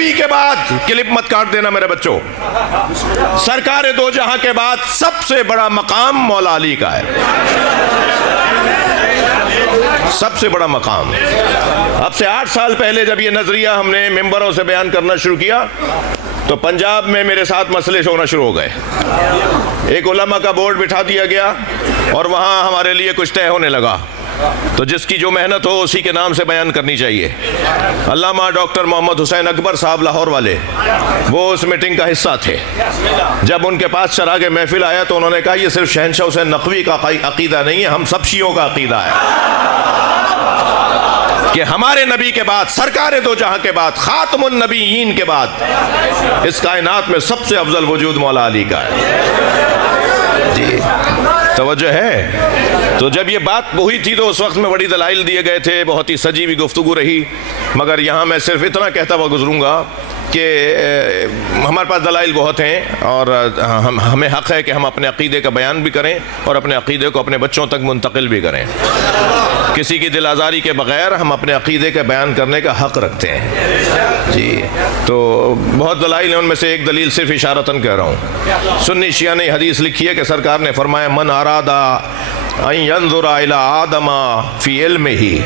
नबी के बाद, क्लिप मत काट देना मेरे बच्चों, सरकार दो जहां के बाद सबसे बड़ा मकाम मौला अली का है, सबसे बड़ा मकाम। अब से 8 साल पहले जब ये नजरिया हमने मिंबरों से बयान करना शुरू किया तो पंजाब में मेरे साथ मसले होना शुरू हो गए। एक उलमा का बोर्ड बिठा दिया गया और वहाँ हमारे लिए कुछ तय होने लगा, तो जिसकी जो मेहनत हो उसी के नाम से बयान करनी चाहिए। अल्लामा डॉक्टर मोहम्मद हुसैन अकबर साहब लाहौर वाले, वो उस मीटिंग का हिस्सा थे। जब उनके पास चराग महफिल आया तो उन्होंने कहा ये सिर्फ शहनशाह हुसैन नकवी का अकीदा नहीं है, हम सब शियों का अकीदा है कि हमारे नबी के बाद, सरकार दो जहां के बाद, खातमुन नबीयीन के बाद इस कायनात में सबसे अफजल वजूद मौला अली का है। जी तवज्जो है। तो जब ये बात हुई थी तो उस वक्त में बड़ी दलाइल दिए गए थे, बहुत ही सजी हुई गुफ्तगू रही, मगर यहाँ मैं सिर्फ इतना कहता हुआ गुजरूंगा कि हमारे पास दलाइल बहुत हैं और हमें हक़ है कि हम अपने अक़ीदे का बयान भी करें और अपने अक़ीदे को अपने बच्चों तक मुंतकिल भी करें। किसी की दिल आज़ारी के बग़ैर हम अपने अक़ीदे का बयान करने का हक़ रखते हैं। जी तो बहुत दलाइल हैं, उनमें से एक दलील सिर्फ इशारतन कह रहा हूँ। सुन्नी शिया ने हदीस लिखी है कि सरकार ने फरमाया मन अरादा यंजुरा इला आदमा फी इल्म ही,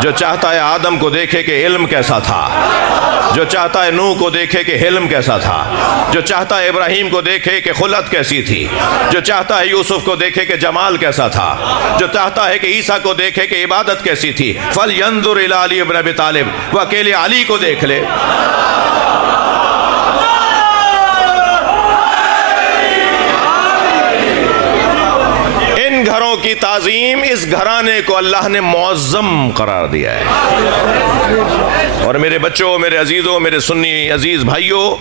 जो चाहता है आदम को देखे कि इल्म कैसा था, जो चाहता है नूह को देखे कि हिल्म कैसा था, जो चाहता है इब्राहीम को देखे कि खुलत कैसी थी, जो चाहता है यूसुफ को देखे कि जमाल कैसा था, जो चाहता है कि ईसा को देखे कि इबादत कैसी थी, फल यंजुर इला अली इब्न अबी तालिब, वो अकेले अली को देख ले। घरों की ताजीम, इस घराने को अल्लाह ने मुअज़्ज़म करार दिया है। और मेरे बच्चों, मेरे अजीज़ों, मेरे सुन्नी अजीज़ भाइयों,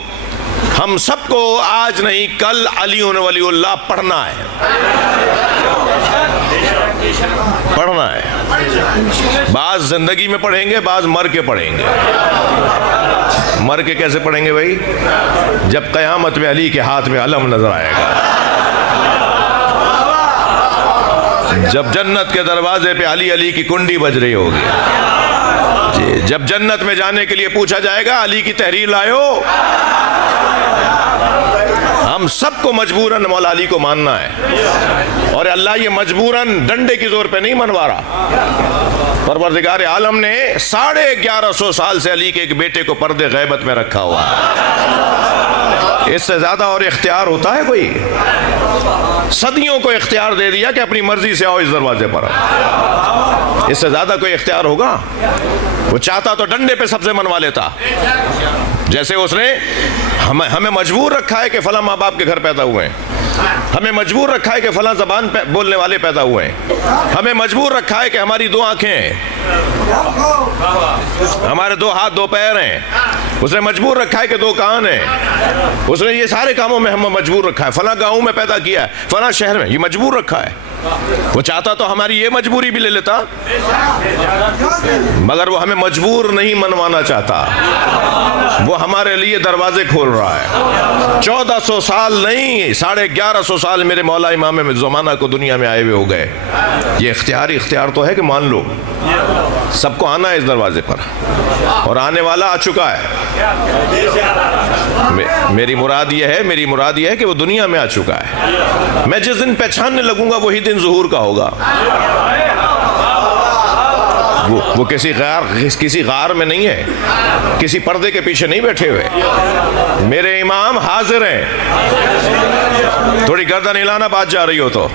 हम सबको आज नहीं कल अली वलीउल्लाह पढ़ना है, पढ़ना है। बाज़ जिंदगी में पढ़ेंगे, बाज़ मर के पढ़ेंगे। मर के कैसे पढ़ेंगे भाई? जब क़यामत में अली के हाथ में अलम नजर आएगा, जब जन्नत के दरवाजे पे अली अली की कुंडी बज रही होगी, जी जब जन्नत में जाने के लिए पूछा जाएगा अली की तहरीर लायो, हम सबको मजबूरन मौला अली को मानना है। और अल्लाह ये मजबूरन डंडे की जोर पे नहीं मनवा रहा। परवरदिगार आलम ने 1150 साल से अली के एक बेटे को पर्दे गैबत में रखा हुआ है। इससे ज्यादा और इख्तियार होता है कोई? सदियों को इख्तियार दे दिया कि अपनी मर्जी से आओ इस दरवाजे पर, इससे ज्यादा कोई इख्तियार होगा? वो चाहता तो डंडे पे सबसे मनवा लेता। जैसे उसने हमें मजबूर रखा है कि फला माँ बाप के घर पैदा हुए हैं, हमें मजबूर रखा है कि फला जबान बोलने वाले पैदा हुए हैं, हमें मजबूर रखा है कि हमारी 2 आंखें हैं, हमारे 2 हाथ 2 पैर हैं, उसने मजबूर रखा है कि 2 कान हैं, उसने ये सारे कामों में हमें मजबूर रखा है। फला गाँव में पैदा किया है, फला शहर में, ये मजबूर रखा है। वो चाहता तो हमारी ये मजबूरी भी ले लेता, मगर वो हमें मजबूर नहीं मनवाना चाहता। वो हमारे लिए दरवाजे खोल रहा है। 1400 साल नहीं, 1150 साल मेरे मौला इमाम ज़माना को दुनिया में आए हुए हो गए। ये इख्तियार तो है कि मान लो सबको आना है इस दरवाजे पर, और आने वाला आ चुका है। मेरी मुराद ये है कि वो दुनिया में आ चुका है। मैं जिस दिन पहचानने लगूंगा वही दिन ज़ुहूर का होगा। वो किसी गार में नहीं है, किसी पर्दे के पीछे नहीं बैठे हुए। मेरे इमाम हाजिर हैं। थोड़ी गर्दन हिलाना बात जा रही हो तो,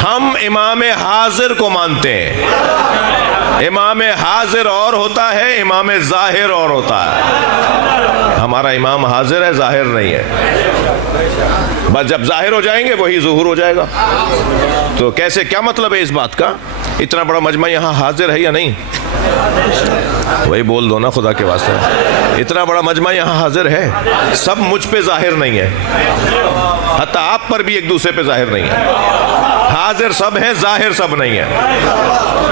हम इमाम हाजिर को मानते हैं। इमाम हाजिर और होता है, इमाम जाहिर और होता है। हमारा इमाम हाजिर है, जाहिर नहीं है। बस जब जाहिर हो जाएंगे वही ज़ुहूर हो जाएगा। तो कैसे, क्या मतलब है इस बात का? इतना बड़ा मजमा यहाँ हाजिर है या नहीं? वही बोल दो ना खुदा के वास्ते। इतना बड़ा मजमा यहाँ हाजिर है, सब मुझ पे जाहिर नहीं है, हत्ता आप पर भी एक दूसरे पे जाहिर नहीं है। हाजिर सब हैं, जाहिर सब नहीं है।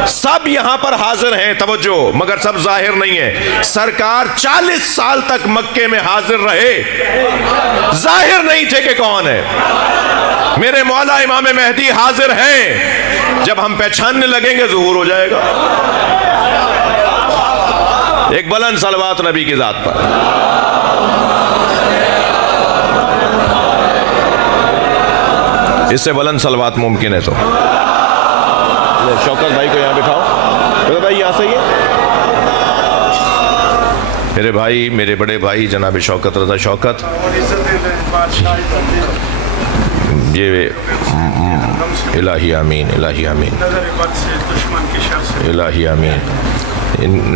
सब यहाँ पर हाजिर हैं, तवज्जो, मगर सब जाहिर नहीं है। सरकार 40 साल तक मक्के में हाजिर रहे, जाहिर नहीं थे कि कौन है। मेरे मौला इमाम मेहदी हाजिर हैं, जब हम पहचानने लगेंगे ज़ुहूर हो जाएगा। एक बुलंद सलवात नबी की जात पर। इससे बुलंद सलवात मुमकिन है तो शौकत भाई को यहाँ बिठाओ। तो भाई यहाँ से मेरे भाई, मेरे बड़े भाई जनाब शौकत रजा शौकत, ये इलाही आमीन, इलाही आमीन, इलाही आमीन।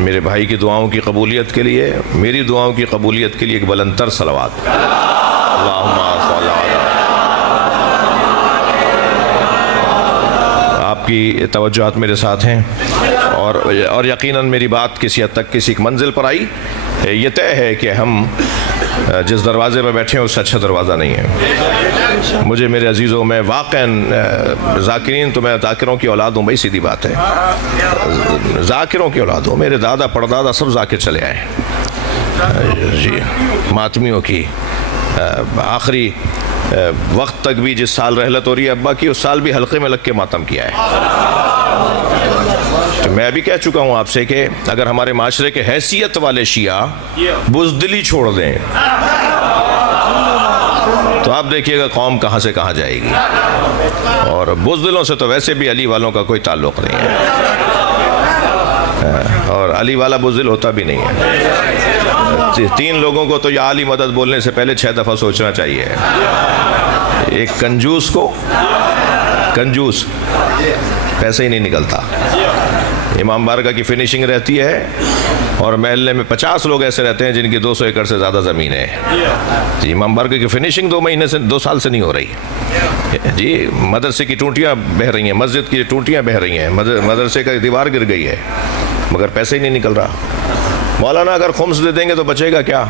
मेरे भाई की दुआओं की कबूलियत के लिए, मेरी दुआओं की कबूलियत के लिए एक बुलंदतर सलवात। आपकी तवज्जुहात मेरे साथ हैं और यकीनन मेरी बात किसी हद तक किसी एक मंजिल पर आई। ये तय है कि हम जिस दरवाज़े पर बैठे हैं उससे अच्छा दरवाज़ा नहीं है। मुझे मेरे अजीज़ों में वाक़न ज़ाकिरीन, तो मैं ज़ाकिरों की औलाद हूँ भाई, सीधी बात है, ज़ाकिरों की औलाद हूँ। मेरे दादा परदादा सब ज़ाकिर चले आए जी। मातमियों की आखिरी वक्त तक भी जिस साल रहलत हो रही है अब्बा की, उस साल भी हल्के में लग के मातम किया है। तो मैं भी कह चुका हूँ आपसे कि अगर हमारे माशरे के हैसियत वाले शिया बुज़दिली छोड़ दें तो आप देखिएगा कौम कहाँ से कहाँ जाएगी। और बुज़दिलों से तो वैसे भी अली वालों का कोई ताल्लुक़ नहीं है, और अली वाला बुज़दिल होता भी नहीं है। 3 लोगों को तो या अली मदद बोलने से पहले 6 दफ़ा सोचना चाहिए। एक कंजूस को, कंजूस पैसे ही नहीं निकलता। इमाम बारगाह की फिनिशिंग रहती है और महल्ले में 50 लोग ऐसे रहते हैं जिनकी 200 एकड़ से ज़्यादा ज़मीन है जी। इमाम बारगाह की फिनिशिंग 2 साल से नहीं हो रही जी। मदरसे की टूटियाँ बह रही हैं, मस्जिद की टूटियाँ बह रही हैं, मदरसे का दीवार गिर गई है, मगर पैसे ही नहीं निकल रहा। मौलाना अगर खुम्स दे देंगे तो बचेगा क्या,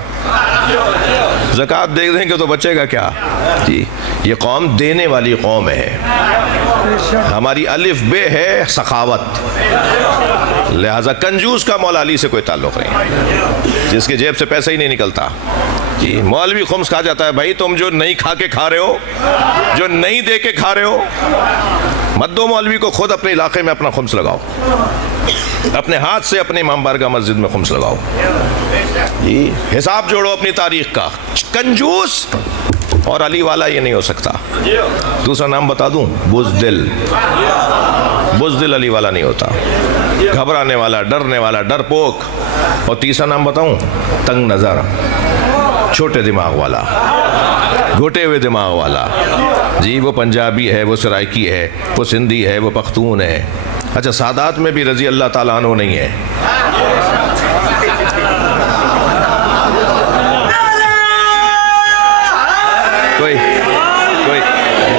ज़कात दे देंगे तो बचेगा क्या जी। ये कौम देने वाली कौम है, हमारी अलिफ बे है सखावत, लिहाजा कंजूस का मौला अली से कोई ताल्लुक़ नहीं, जिसके जेब से पैसा ही नहीं निकलता जी। मौलवी खुम्स खा जाता है। भाई तुम जो नहीं खा के खा रहे हो, जो नहीं दे के खा रहे हो, मत दो मौलवी को, खुद अपने इलाके में अपना खुम्स लगाओ, अपने हाथ से अपने इमाम बारगाह मस्जिद में खुम्स लगाओ जी। हिसाब जोड़ो अपनी तारीख का। कंजूस और अली वाला ये नहीं हो सकता। दूसरा नाम बता दूं, बुज़दिल। बुज़दिल अली वाला नहीं होता, घबराने वाला, डरने वाला, डरपोक। और तीसरा नाम बताऊं, तंग नज़र, छोटे दिमाग वाला, घुटे हुए दिमाग वाला जी। वो पंजाबी है, वो सराइकी है, वो सिंधी है, वो पख्तून है। अच्छा, सादात में भी रज़ी अल्लाह ताला अन्हु नहीं है। कोई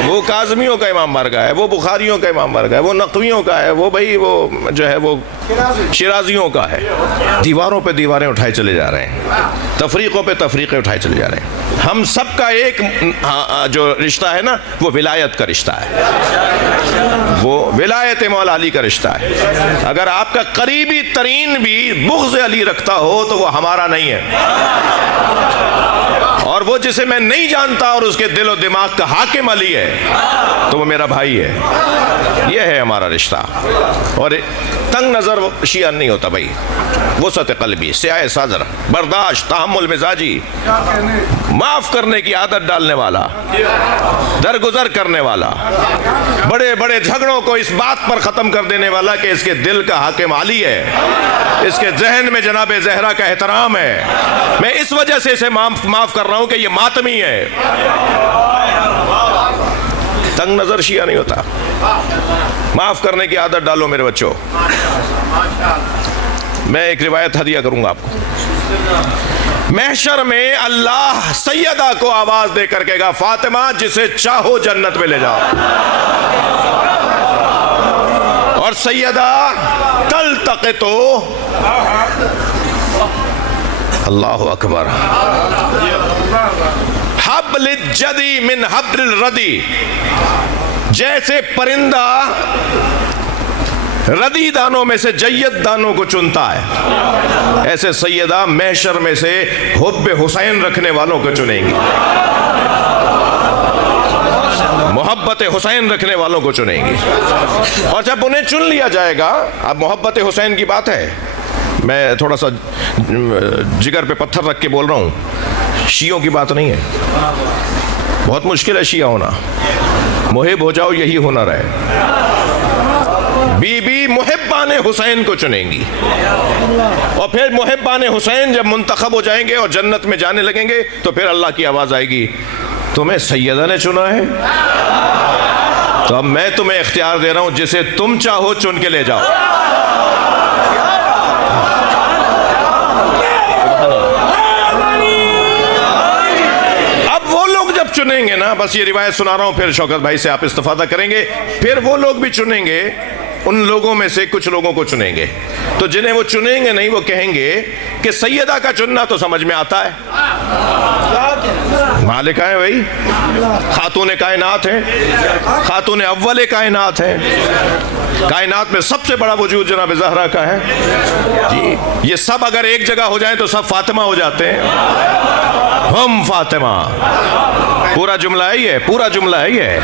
वो काज़मियों का इमाम बारगाह है, वो बुखारियों का इमाम बारगाह है, वो नकवियों का है, वो भाई वो जो है वो शिराजियों का है। दीवारों पे दीवारें उठाए चले जा रहे हैं, तफरीक़ों पे तफरीक़ें उठाए चले जा रहे हैं। हम सब का एक जो रिश्ता है ना, वो विलायत का रिश्ता है, वो विलायत मौला अली का रिश्ता है। अगर आपका करीबी तरीन भी बुग़्ज़ अली रखता हो तो वो हमारा नहीं है, और वो जिसे मैं नहीं जानता और उसके दिल और दिमाग का हाकिम अली है तो वो मेरा भाई है। ये है हमारा रिश्ता। और तंग नज़र शिया नहीं होता भाई, वसअत क़ल्बी, स्याह सदर, बर्दाश्त, तहम्मुल मिजाजी, माफ़ करने की आदत डालने वाला, दरगुजर करने वाला, बड़े बड़े झगड़ों को इस बात पर ख़त्म कर देने वाला कि इसके दिल का हाकिम अली है, इसके जहन में जनाब ज़हरा का एहतराम है। मैं इस वजह से इसे माफ़ कर रहा हूँ कि ये मातमी है। तंग नज़र शिया नहीं होता। माफ़ करने की आदत डालो मेरे बच्चों। मैं एक रिवायत हदिया करूंगा आपको। महशर में अल्लाह सैयदा को आवाज देकर कहेगा, फातिमा जिसे चाहो जन्नत में ले जाओ। और सैयदा तल तक तो अल्लाह अकबर, हब्ल जदी मिन हब्ल रदी, जैसे परिंदा रदी दानों में से जय्यद दानों को चुनता है, ऐसे सैयदा महशर में से हुब्बे हुसैन रखने वालों को चुनेंगी, मोहब्बत हुसैन रखने वालों को चुनेंगी। और जब उन्हें चुन लिया जाएगा, अब मोहब्बत हुसैन की बात है, मैं थोड़ा सा जिगर पे पत्थर रख के बोल रहा हूँ, शियों की बात नहीं है। बहुत मुश्किल है शिया होना। मुहिब हो जाओ, यही हुनर है। बीबी मुहिब्बाने हुसैन को चुनेंगी और फिर मुहिब्बाने हुसैन जब मुंतखब हो जाएंगे और जन्नत में जाने लगेंगे तो फिर अल्लाह की आवाज़ आएगी, तुम्हें सैयदा ने चुना है, तो अब मैं तुम्हें इख्तियार दे रहा हूं, जिसे तुम चाहो चुन के ले जाओ। अब वो लोग जब चुनेंगे ना, बस ये रिवायत सुना रहा हूं, फिर शौकत भाई से आप इस्तिफादा करेंगे, फिर वो लोग भी चुनेंगे, उन लोगों में से कुछ लोगों को चुनेंगे। तो जिन्हें वो चुनेंगे नहीं, वो कहेंगे कि सैयदा का चुनना तो समझ में आता है, मालिका है भाई, खातून कायनात है, खातून अव्वल कायनात है, कायनात में सबसे बड़ा वजूद जनाब ज़हरा का है जी। ये सब अगर एक जगह हो जाए तो सब फातिमा हो जाते हैं। हम फातिमा, पूरा जुमला है ये, पूरा जुमला है ये,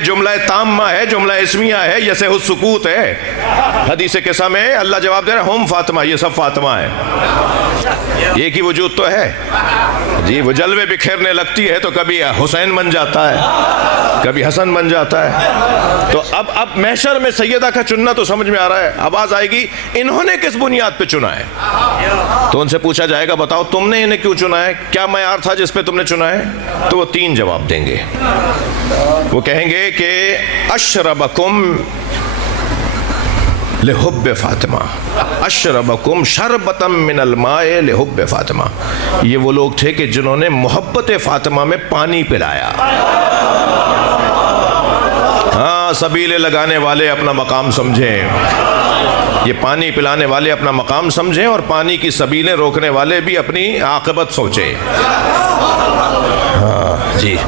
जुमला ताम्मा है, जुमला इस्मिया है, जैसे हुस्सुकूत है। हदीस किस्सा में अल्लाह जवाब दे रहा है, हम फातिमा, ये सब फातिमा है। एक ही वजूद तो है जी। वो जलवे बिखेरने लगती है तो कभी हुसैन बन जाता है, कभी हसन बन जाता है। तो अब महशर में सैयदा का चुनना तो समझ में आ रहा है। आवाज आएगी, इन्होंने किस बुनियाद पे चुना है? तो उनसे पूछा जाएगा, बताओ तुमने इन्हें क्यों चुना है, क्या मयार था जिस पे तुमने चुना है? तो वो 3 जवाब देंगे। वो कहेंगे कि अशरबकुम लिहुब्ब फातिमा, अशरबकुम शरबतम मिनल माए लिहुब्ब फातिमा। ये वो लोग थे कि जिन्होंने मोहब्बत फातिमा में पानी पिलाया। हाँ, सबीले लगाने वाले अपना मकाम समझें, ये पानी पिलाने वाले अपना मकाम समझें, और पानी की सबीलें रोकने वाले भी अपनी आक़िबत सोचें। हाँ जी,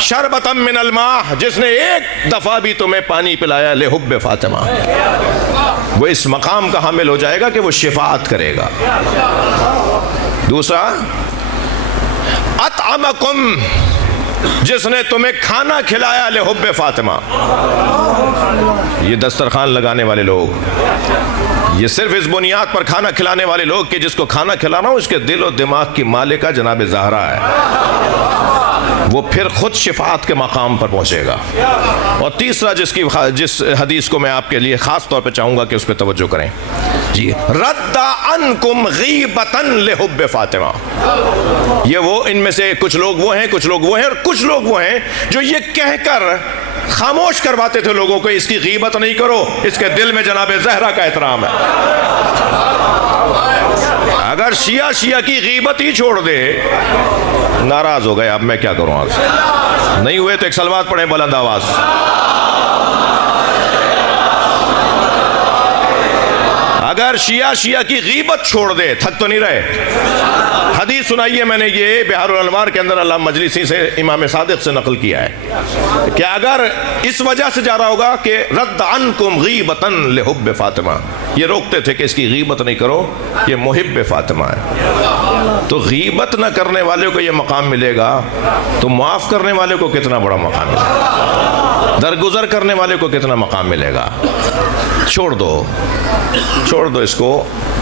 शरबतम मिनल माह, जिसने एक दफा भी तुम्हें पानी पिलाया, लिहुब्ब फातिमा, वो इस मकाम का हामिल हो जाएगा कि वो शिफाअत करेगा। दूसरा, अतअमकुम, जिसने तुम्हें खाना खिलाया, लिहुब्ब फातिमा। ये दस्तरखान लगाने वाले लोग, ये सिर्फ इस बुनियाद पर खाना खिलाने वाले लोग कि जिसको खाना खिलाना हो उसके दिल और दिमाग की मालिका जनाब ज़हरा है, वो फिर खुद शिफाअत के मकाम पर पहुंचेगा। और तीसरा, जिस हदीस को मैं आपके लिए खास तौर पे चाहूंगा कि उस पर तवज्जो करें जी, रद्दा अनकुम गीबतन लिहुब्ब फातिमा। ये वो, इनमें से कुछ लोग वो हैं, कुछ लोग वो हैं, और कुछ लोग वो हैं जो ये कहकर खामोश करवाते थे लोगों को, इसकी गीबत नहीं करो, इसके दिल में जनाब ज़हरा का एहतराम है। अगर शिया की गीबत ही छोड़ दे, नाराज हो गए, अब मैं क्या करूं आपसे? नहीं हुए तो एक सलवात पढ़े बुलंद आवाज। अगर शिया की गीबत छोड़ दे, थक तो नहीं रहे। हदीस सुनाई है मैंने, ये बिहारुल अनवार के अंदर अल्लाह मजलिसी से इमाम सादिक से नकल किया है कि अगर इस वजह से जा रहा होगा कि रद्द अनकुम गीबतन लिहुब्ब फातिमा, ये रोकते थे कि इसकी गीबत नहीं करो, ये मुहिब्ब फातिमा है, तो गीबत न करने वाले को ये मकाम मिलेगा, तो माफ़ करने वाले को कितना बड़ा मकाम मिलेगा, दरगुजर करने वाले को कितना मकाम मिलेगा। छोड़ दो इसको,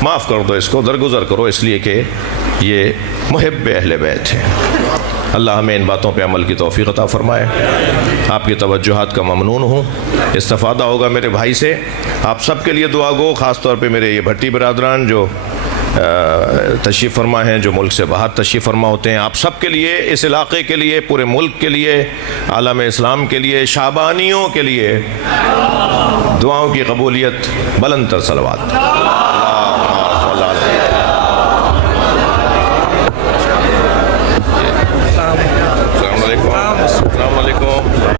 माफ़ कर दो इसको, दरगुजर करो, इसलिए कि ये मुहिब्ब अहले बैत है। अल्लाह हमें इन बातों पे अमल की तौफीक अता फरमाए। आपकी तवज्जुहात का ममनून हूँ। इस्तिफ़ादा होगा मेरे भाई से। आप सब के लिए दुआ गो, ख़ास तौर पे मेरे ये भट्टी बिरादरान जो तशरीफ़ फरमा हैं, जो मुल्क से बाहर तशरीफ़ फरमा होते हैं, आप सब के लिए, इस इलाक़े के लिए, पूरे मुल्क के लिए, आलम इस्लाम के लिए, शाबानियों के लिए दुआओं की कबूलियत, बुलंद तर सलवात।